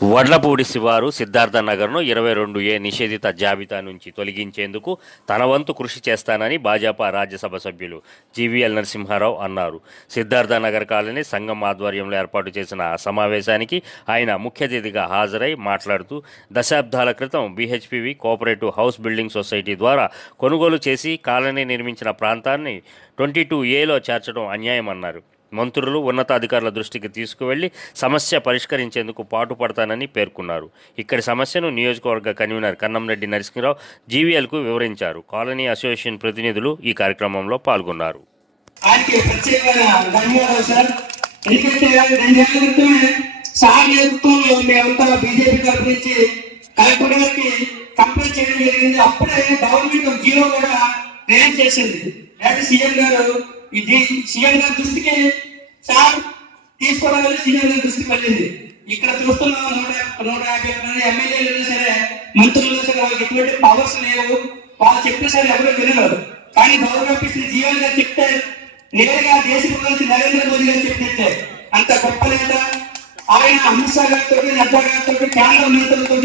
వడ్లపూడి శివారు సిద్ధార్థ నగర్ను ఇరవై రెండు ఏ నిషేధిత జాబితా నుంచి తొలగించేందుకు తన వంతు కృషి చేస్తానని భాజపా రాజ్యసభ సభ్యులు జీవీఎల్ నరసింహారావు అన్నారు. సిద్ధార్థ నగర్ కాలనీ సంఘం ఆధ్వర్యంలో ఏర్పాటు చేసిన సమావేశానికి ఆయన ముఖ్య అతిథిగా హాజరై మాట్లాడుతూ దశాబ్దాల క్రితం BHPV cooperative house building society ద్వారా కొనుగోలు చేసి కాలనీ నిర్మించిన ప్రాంతాన్ని ట్వంటీ టూ ఏలో చేర్చడం అన్యాయమన్నారు. మంత్రులు ఉన్నతాధికారుల దృష్టికి తీసుకువెళ్ళి సమస్య పరిష్కరించేందుకు పాటుపడతానని పేర్కొన్నారు. ఇక్కడి సమస్యను నియోజకవర్గ కన్వీనర్ కన్నంరెడ్డి నరసింహరావు జీవీఎల్కు వివరించారు. కాలనీ అసోసియేషన్ ప్రతినిధులు ఈ కార్యక్రమంలో పాల్గొన్నారు. సార్. నేతృత్వంలో మేమంతా బీజేపీ తరఫు నుంచి కలెక్టర్ గారికి కంప్లైంట్ చేయడం జరిగింది. అప్పుడే గవర్నమెంట్ జీరో కూడా రిలీజ్ చేసింది. అయితే సీఎం గారు ఇది సీఎం గారి దృష్టికి సార్ తీసుకోవడం వల్ల సీఎం గారి దృష్టికి వెళ్ళింది ఇక్కడ చూస్తున్నాం నూట నూట యాభై మంది ఎమ్మెల్యేలు సరే మంత్రులు సరే వాళ్ళకి ఎటువంటి పవర్స్ లేవు. వాళ్ళు చెప్పిన సరే ఎవరు వినరు. కానీ గౌరవ ఆఫీస్ జీవన్ గారు చెప్తే నేరుగా దేశ ప్రధాని నరేంద్ర మోదీ గారు చెప్పినట్టే అంత గొప్ప నేత ఆయన అమిత్ షా గారితో నడ్డా గారితో కేంద్ర నేతలతో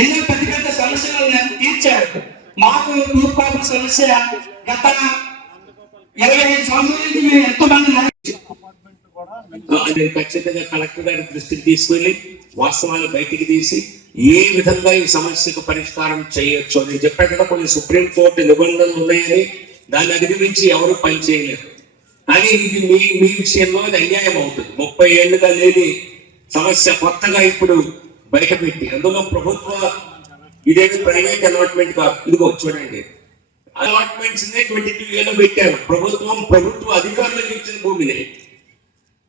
ఎన్నో పెద్ద పెద్ద సమస్యలను తీర్చారు మాకు తూర్పు సమస్య గత ఇరవై ఐదు మేము ఎంతో మంది అది ఖచ్చితంగా కలెక్టర్ గారి దృష్టికి తీసుకెళ్ళి వాస్తవాలు బయటికి తీసి ఏ విధంగా ఈ సమస్యకు పరిష్కారం చేయొచ్చు అని చెప్పాను కదా కొన్ని సుప్రీంకోర్టు నిబంధనలు ఉన్నాయని దాన్ని అధిగమించి ఎవరు పని చేయలేరు. కానీ ఇది మీ మీ విషయంలో అది అన్యాయం అవుతుంది. ముప్పై ఏళ్ళుగా లేని సమస్య కొత్తగా ఇప్పుడు బయటపెట్టి అందులో ప్రభుత్వ ఇదేమి ప్రైవేట్ అలాట్మెంట్ కాదు. ఇదిగో చూడండి. అలాట్మెంట్స్ ట్వంటీ టూ ఏళ్ళు పెట్టారు. ప్రభుత్వం ప్రభుత్వ అధికారులకు ఇచ్చిన భూమిని.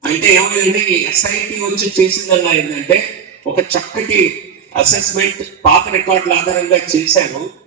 అంటే ఏమైందంటే ఎస్ఐటి వచ్చి చేసిందల్లా ఏంటంటే ఒక చక్కటి అసెస్మెంట్ పాత రికార్డుల ఆధారంగా చేశారు.